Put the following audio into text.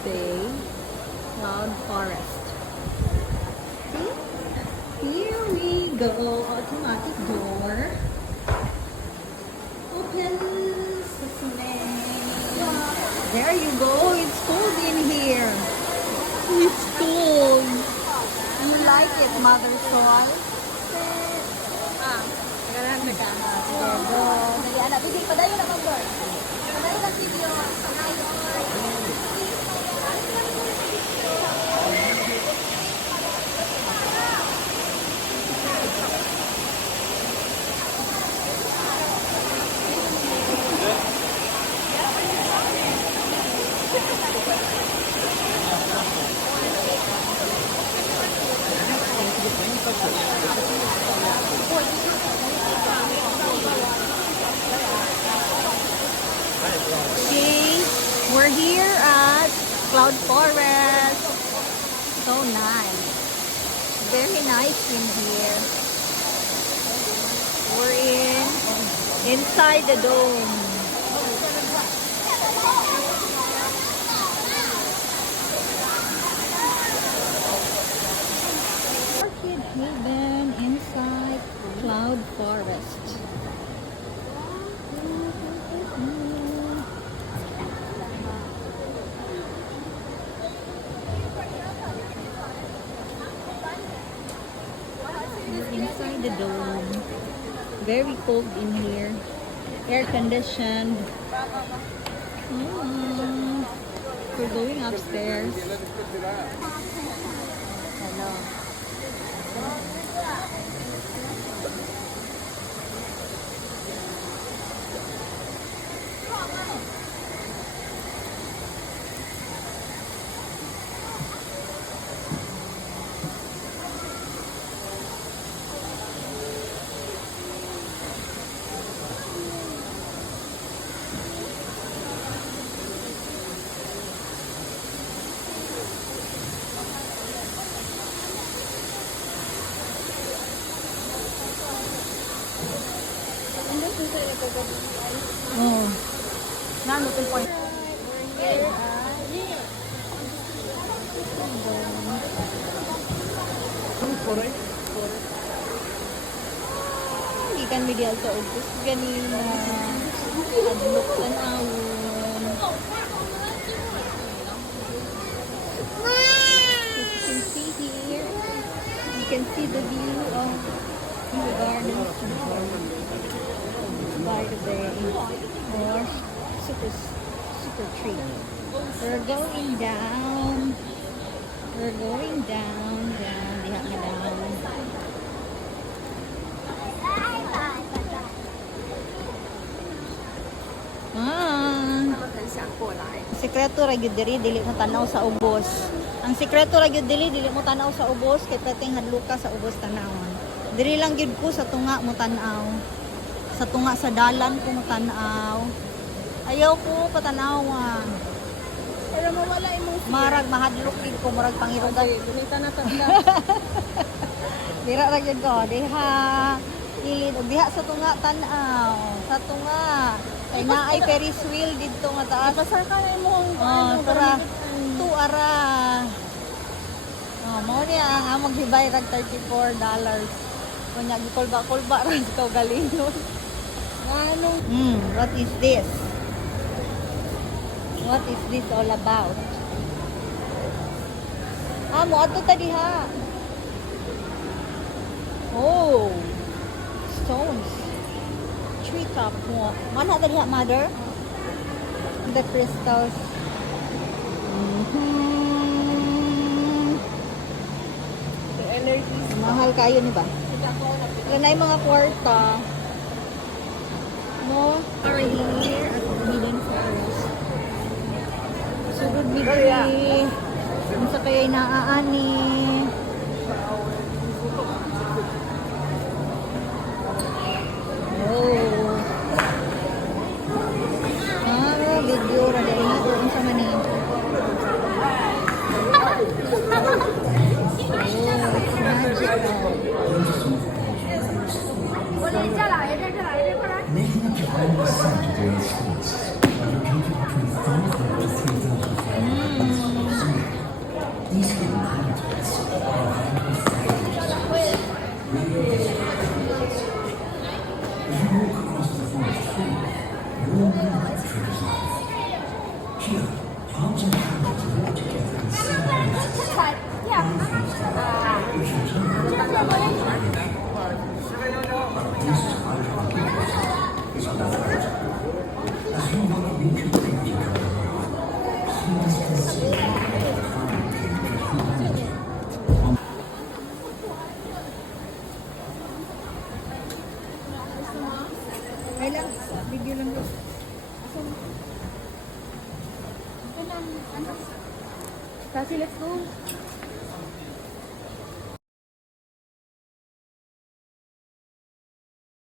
Bay Cloud Forest. See? Here we go. Automatic door. Open sesame. There you go. It's cold in here. It's cold. You like it, Mother Soy? Kailangan na ka. There go. Dali, anak. Bigay, padayo na mag-door. Padayo na video. Okay, we're here at Cloud Forest. So nice. Very nice in here. We're inside the dome. Orchid Haven inside Cloud Forest. Inside the dome. Very cold in here. Air conditioned. We're going upstairs. Hello. Oh. Nano, 2 point. Ikan media sa ubos ganina. Adlok tanawon. As you can see here, you can see the view of the gardens by the bay or super tree. We're going down. We're going down. Diha na down. Sikreto ra gyud diri dili mo tanaw sa ubos. Ang sikreto ra gyud dili mo tanaw sa ubos kay pating hadluka sa ubos tanawon. Diri lang gyud ko sa tunga mo tanaw. Sa tunga sa dalan ko mo tanaw. Ayaw ko patanawan. Pero mawala imong Marag mahadlok gid ko murag pangirugan. Dunita na sa Dira ra gyud ko diha. Ilid og diha sa tunga tanaw. Sa tunga. Kay naay Ferris wheel didto nga taas. Pasar ka na imong Tura. Tu ara. Mao niya ang among hibay rag $34. Kunya gikulba-kulba ra ikaw galingon. Ano? What is this? What is this all about? Mo adto ta diha. Oh. Stones. Treetop mo. Mana ta diha, mother? The crystals. The energy. Mahal kayo ni ba? Yan ay mga kwarta. No? Are here at Hidden Forest. Sugod ni Gary. Kung sa kaya'y naaani. Oh. Video ra dahil na doon sa mani. Making up your own Saturday in space. Located between 5 and 3,000. Kailan? Video lang ko. Kasi let's go.